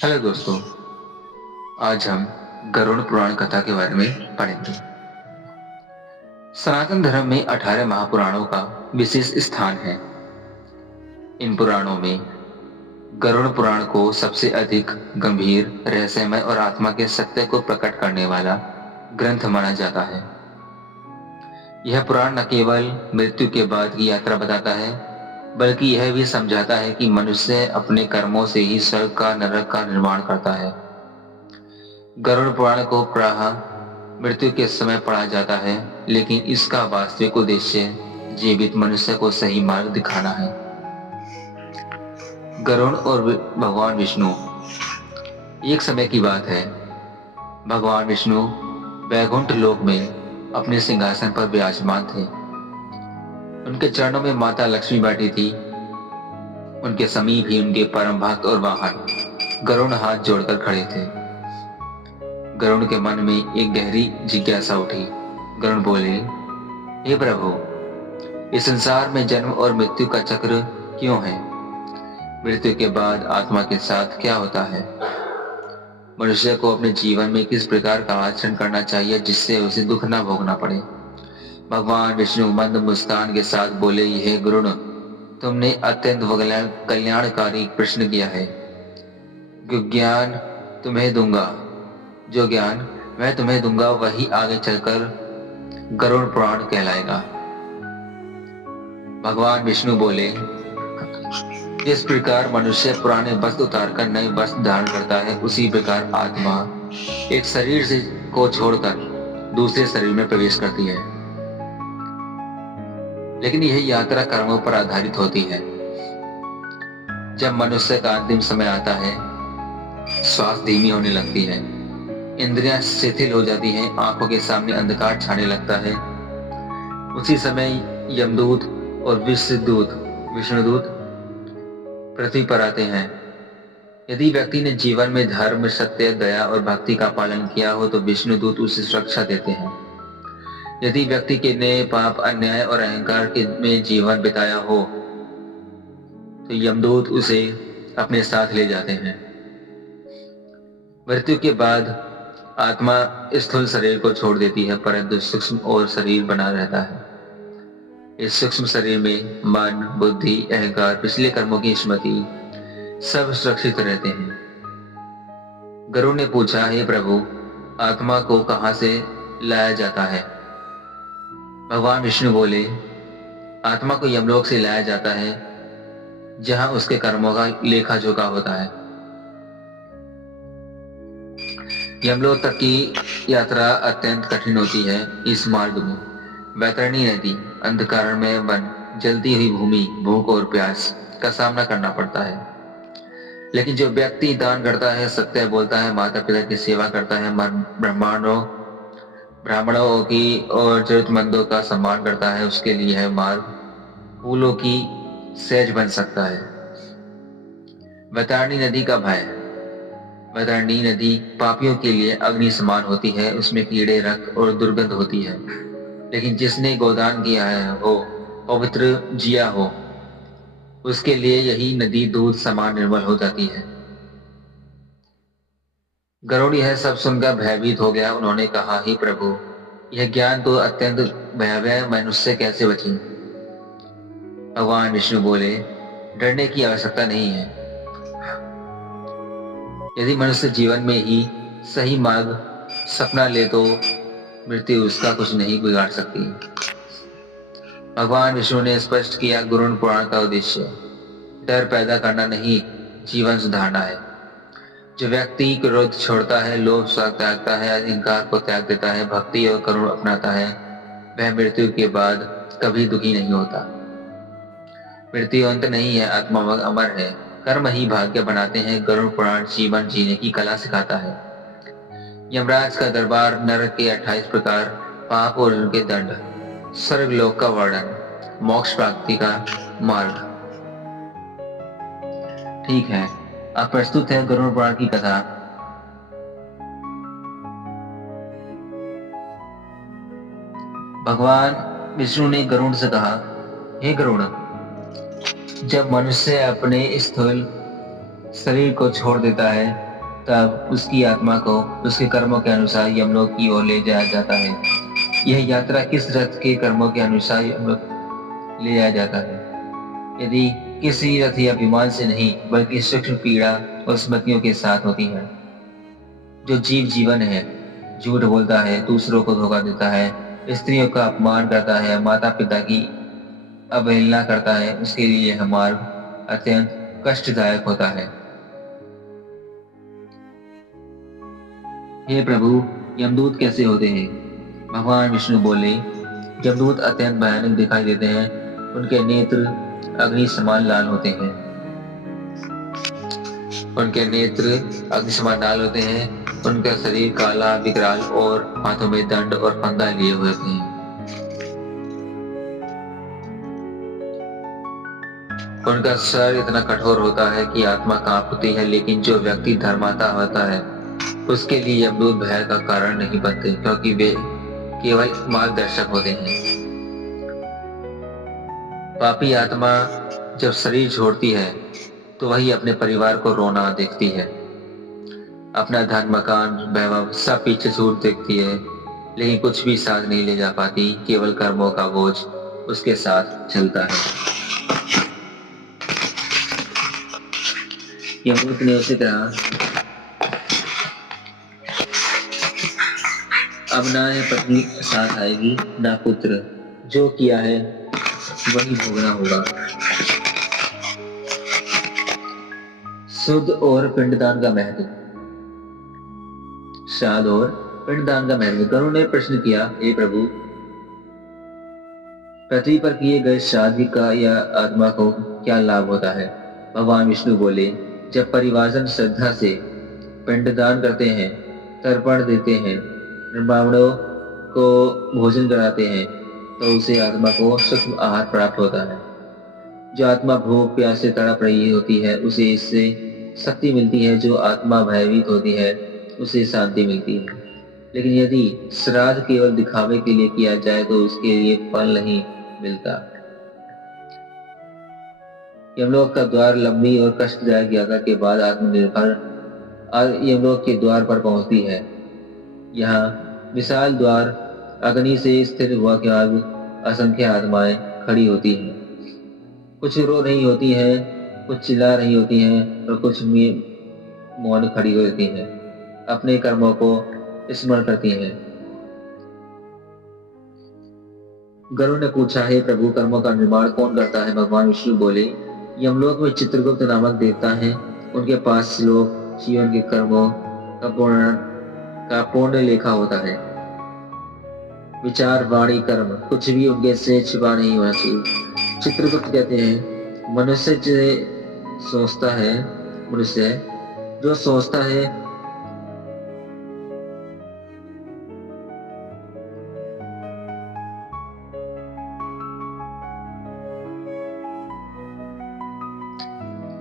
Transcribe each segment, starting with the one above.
Hello दोस्तों, आज हम गरुड़ पुराण कथा के बारे में पढ़ेंगे। सनातन धर्म में 18 महापुराणों का विशेष स्थान है। इन पुराणों में गरुड़ पुराण को सबसे अधिक गंभीर, रहस्यमय और आत्मा के सत्य को प्रकट करने वाला ग्रंथ माना जाता है। यह पुराण न केवल मृत्यु के बाद की यात्रा बताता है, बल्कि यह भी समझाता है कि मनुष्य अपने कर्मों से ही स्वर्ग का नरक का निर्माण करता है। गरुड़ पुराण को प्रायः मृत्यु के समय पढ़ा जाता है, लेकिन इसका वास्तविक उद्देश्य जीवित मनुष्य को सही मार्ग दिखाना है। गरुड़ और भगवान विष्णु। एक समय की बात है, भगवान विष्णु वैकुंठ लोक में अपने सिंहासन पर विराजमान थे। उनके चरणों में माता लक्ष्मी बैठी थी। उनके समीप ही उनके परम भक्त और वाहन गरुड़ हाथ जोड़कर खड़े थे। गरुड़ के मन में एक गहरी जिज्ञासा उठी। गरुड़ बोले, हे प्रभु, इस संसार में जन्म और मृत्यु का चक्र क्यों है? मृत्यु के बाद आत्मा के साथ क्या होता है? मनुष्य को अपने जीवन में किस प्रकार का आचरण करना चाहिए जिससे उसे दुख न भोगना पड़े? भगवान विष्णु मंद मुस्कान के साथ बोले, यह गरुड़, तुमने अत्यंत कल्याणकारी प्रश्न किया है। जो ज्ञान तुम्हें दूंगा मैं तुम्हें दूंगा, वही आगे चलकर गरुड़ पुराण कहलाएगा। भगवान विष्णु बोले, जिस प्रकार मनुष्य पुराने वस्त्र उतारकर नए वस्त्र धारण करता है, उसी प्रकार आत्मा एक शरीर से को छोड़कर दूसरे शरीर में प्रवेश करती है। लेकिन यह यात्रा कर्मों पर आधारित होती है। जब मनुष्य का अंतिम समय आता है, श्वास धीमी होने लगती है, इंद्रियां शिथिल हो जाती हैं, आंखों के सामने अंधकार छाने लगता है। उसी समय यमदूत और विष्णुदूत पृथ्वी पर आते हैं। यदि व्यक्ति ने जीवन में धर्म, सत्य, दया और भक्ति का पालन किया हो तो विष्णुदूत उसे सुरक्षा देते हैं। यदि व्यक्ति के ने पाप, अन्याय और अहंकार के में जीवन बिताया हो तो यमदूत उसे अपने साथ ले जाते हैं। मृत्यु के बाद आत्मा स्थूल शरीर को छोड़ देती है, परंतु सूक्ष्म और शरीर बना रहता है। इस सूक्ष्म शरीर में मन, बुद्धि, अहंकार, पिछले कर्मों की स्मृति सब सुरक्षित रहते हैं। गरुड़ ने पूछा, हे प्रभु, आत्मा को कहां से लाया जाता है? भगवान विष्णु बोले, आत्मा को यमलोक से लाया जाता है, जहां उसके कर्मों का लेखा जोखा होता है। यमलोक तक की यात्रा अत्यंत कठिन होती है। इस मार्ग में वैतरणी नदी, अंधकारमय वन, जलती हुई भूमि, भूख और प्यास का सामना करना पड़ता है। लेकिन जो व्यक्ति दान करता है, सत्य बोलता है, माता पिता की सेवा करता है, ब्राह्मणों की और जरूरतमंदों का सम्मान करता है, उसके लिए यह मार्ग फूलों की सेज बन सकता है। वैतरणी नदी का भय। वैतरणी नदी पापियों के लिए अग्नि समान होती है। उसमें कीड़े, रक्त और दुर्गंध होती है। लेकिन जिसने गोदान किया है, वो पवित्र जिया हो, उसके लिए यही नदी दूध समान निर्मल हो जाती है। गरुड़ यह सब सुनकर भयभीत हो गया। उन्होंने कहा, हे प्रभु, यह ज्ञान तो अत्यंत भयावह, मनुष्य कैसे बचे? भगवान विष्णु बोले, डरने की आवश्यकता नहीं है। यदि मनुष्य जीवन में ही सही मार्ग सपना ले तो मृत्यु उसका कुछ नहीं बिगाड़ सकती। भगवान विष्णु ने स्पष्ट किया, गरुड़ पुराण का उद्देश्य डर पैदा करना नहीं, जीवन सुधारना है। जो व्यक्ति क्रोध छोड़ता है, लोभ त्यागता है, अहंकार को त्याग देता है, भक्ति और करुण अपनाता है, वह मृत्यु के बाद कभी दुखी नहीं होता। मृत्यु अंत नहीं है, आत्मा अमर है। कर्म ही भाग्य बनाते हैं। गरुड़ पुराण जीवन जीने की कला सिखाता है। यमराज का दरबार, नरक के 28 प्रकार, पाप और उनके दंड, स्वर्गलोक का वर्णन, मोक्ष प्राप्ति का मार्ग। ठीक है, अब प्रस्तुत है गरुड़ पुराण की कथा। भगवान विष्णु ने गरुड़ से कहा, हे गरुड़, जब मनुष्य अपने स्थूल शरीर को छोड़ देता है तब उसकी आत्मा को उसके कर्मों के अनुसार यमलोक की ओर ले जाया जाता है। यह यात्रा किस रथ के कर्मों के अनुसार यमलोक ले जाया जाता है? यदि किसी रथ या विमान से नहीं बल्कि सूक्ष्म पीड़ा और स्मृतियों के साथ होती है। जो जीव जीवन है, झूठ बोलता है, दूसरों को धोखा देता है, स्त्रियों का अपमान करता है, माता पिता की अवहेलना करता है, उसके लिए यह मार्ग अत्यंत कष्टदायक होता है। हे प्रभु, यमदूत कैसे होते हैं? भगवान विष्णु बोले, यमदूत अत्यंत भयानक दिखाई देते हैं। उनके नेत्र अग्नि समान लाल होते हैं। उनके नेत्र अग्नि समान लाल होते हैं। उनका शरीर काला, विकराल और हाथों में दंड और फंदा लिए हुए होते हैं। उनका सर इतना कठोर होता है कि आत्मा कांप उठती है, लेकिन जो व्यक्ति धर्मात्मा होता है उसके लिए यमदूत भय का कारण नहीं बनते, क्योंकि वे केवल मार्गदर्शक होते हैं। पापी आत्मा जब शरीर छोड़ती है तो वही अपने परिवार को रोना देखती है। अपना धन, मकान, वैभव सब पीछे छूट देखती है, लेकिन कुछ भी साथ नहीं ले जा पाती। केवल कर्मों का बोझ उसके साथ चलता है। यमदूत ने उसे कहा, अब ना है पत्नी साथ आएगी, ना पुत्र। जो किया है वही भोगना होगा। शुद्ध और पिंडदान का महत्व। श्राद्ध और पिंडदान का महत्व। गरुड़ ने प्रश्न किया, हे प्रभु, पृथ्वी पर किए गए श्राद्ध का या आत्मा को क्या लाभ होता है? भगवान विष्णु बोले, जब परिवारजन श्रद्धा से पिंडदान करते हैं, तर्पण देते हैं, ब्राह्मणों को भोजन कराते हैं, तो उसे आत्मा को सूक्ष्म आहार प्राप्त होता है। जो आत्मा भूख प्यास से तड़प रही होती है उसे इससे शक्ति मिलती है। जो आत्मा भयभीत होती है उसे शांति मिलती है। लेकिन यदि श्राद्ध केवल दिखावे के लिए किया जाए तो उसके लिए फल नहीं मिलता। यमलोक का द्वार लंबी और कष्टदायक यात्रा के बाद आत्मनिर्भर यमलोक के द्वार पर पहुंचती है। यहाँ विशाल द्वार अग्नि से स्थिर हुआ के बाद असंख्य आत्माएं खड़ी होती हैं। कुछ रो रही होती हैं, कुछ चिल्ला रही होती हैं और कुछ मौन खड़ी रहती हैं, अपने कर्मों को स्मरण करती हैं। गरुड़ ने पूछा, हे प्रभु, कर्मों का निर्माण कौन करता है? भगवान विष्णु बोले, यमलोक में चित्रगुप्त नामक देवता हैं। उनके पास लोग जीवन के कर्मों का पूर्ण लेखा होता है। विचार, वाणी, कर्म कुछ भी उनके से छिपा नहीं होना चाहिए। चित्रगुप्त कहते हैं, मनुष्य जो सोचता है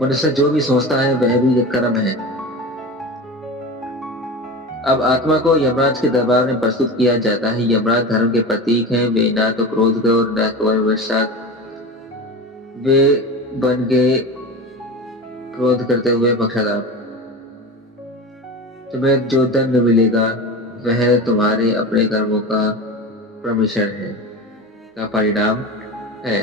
मनुष्य जो भी सोचता है वह भी कर्म है। अब आत्मा को यमराज के दरबार में प्रस्तुत किया जाता है। यमराज धर्म के प्रतीक हैं। वे ना तो क्रोध के और न तो वैशाख वे बन के क्रोध करते हुए पक्षाघात। तुम्हें जो दंड मिलेगा वह तुम्हारे अपने कर्मों का प्रमिशन है, का परिणाम है।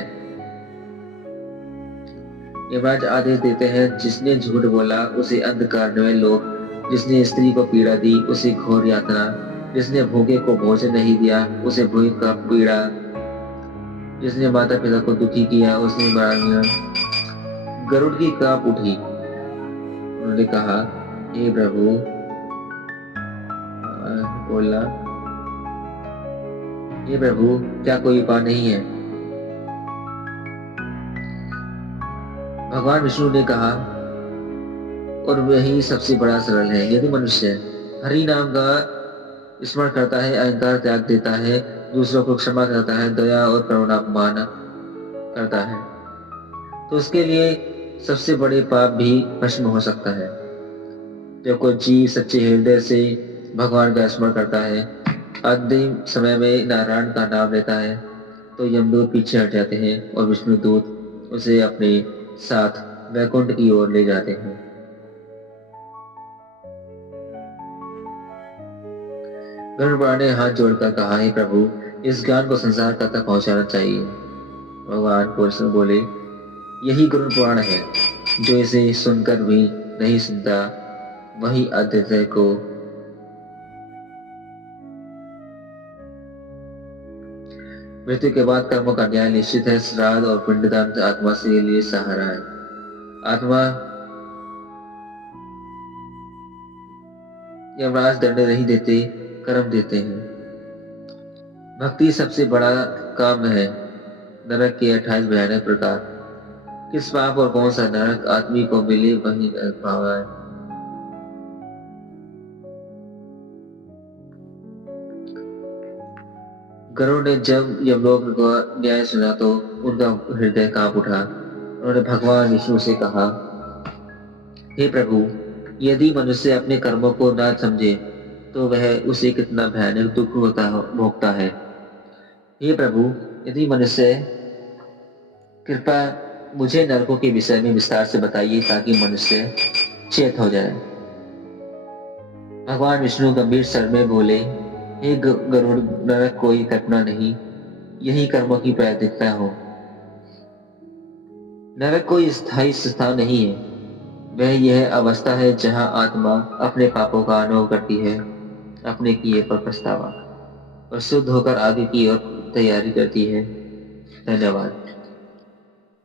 यमराज आदेश देते हैं, जिसने झूठ बोला उसे अंधकार में लोक, जिसने स्त्री को पीड़ा दी उसे घोर यातना, जिसने भूखे को भोजन नहीं दिया उसे भूख का पीड़ा, जिसने माता पिता को दुखी किया उसने मार दिया। गरुड़ की कांप उठी। उन्होंने कहा, हे प्रभु, बोला, हे प्रभु, क्या कोई उपाय नहीं है? भगवान विष्णु ने कहा, और वही सबसे बड़ा सरल है। यदि मनुष्य हरि नाम का स्मरण करता है, अहंकार त्याग देता है, दूसरों को क्षमा करता है, दया और करुणापमान करता है, तो उसके लिए सबसे बड़े पाप भी भस्म हो सकता है। जब कोई जीव सच्चे हृदय से भगवान का स्मरण करता है, अंतिम समय में नारायण का नाम लेता है, तो यमदूत पीछे हट जाते हैं और विष्णुदूत उसे अपने साथ वैकुंठ की ओर ले जाते हैं। गरुड़ पुराण ने हाथ जोड़कर कहा, हे प्रभु, इस ज्ञान को संसार तक पहुंचाना चाहिए। भगवान कृष्ण बोले, यही गरुड़ पुराण है। जो इसे सुनकर भी नहीं सुनता, वही अद्वैत को मृत्यु के बाद कर्मों का न्याय निश्चित है। श्राद्ध और पिंडदान आत्मा के लिए सहारा है। आत्मा यमराज दंड नहीं देते, कर्म देते हैं। भक्ति सबसे बड़ा काम है। नरक के 28 भयानक प्रकार। किस पाप और कौन सा नरक आदमी को मिले, वही नरक पावा है। गरुड़ ने जब यमलोक का न्याय सुना तो उनका हृदय कांप उठा। उन्होंने भगवान विष्णु से कहा, हे प्रभु, यदि मनुष्य अपने कर्मों को ना समझे तो वह उसे कितना भयानक दुख भोगता है। हे प्रभु, यदि मनुष्य, कृपया मुझे नरकों के विषय में विस्तार से बताइए ताकि मनुष्य चेत हो जाए। भगवान विष्णु गंभीर स्वर में बोले, हे गरुड़, नरक कोई कल्पना नहीं, यही कर्मों की प्रायश्चित्त हो। नरक कोई स्थायी स्थान नहीं है। वह यह अवस्था है जहां आत्मा अपने पापों का अनुभव करती है, अपने किए पर पछतावा और शुद्ध होकर आगे की ओर तैयारी करती है। धन्यवाद।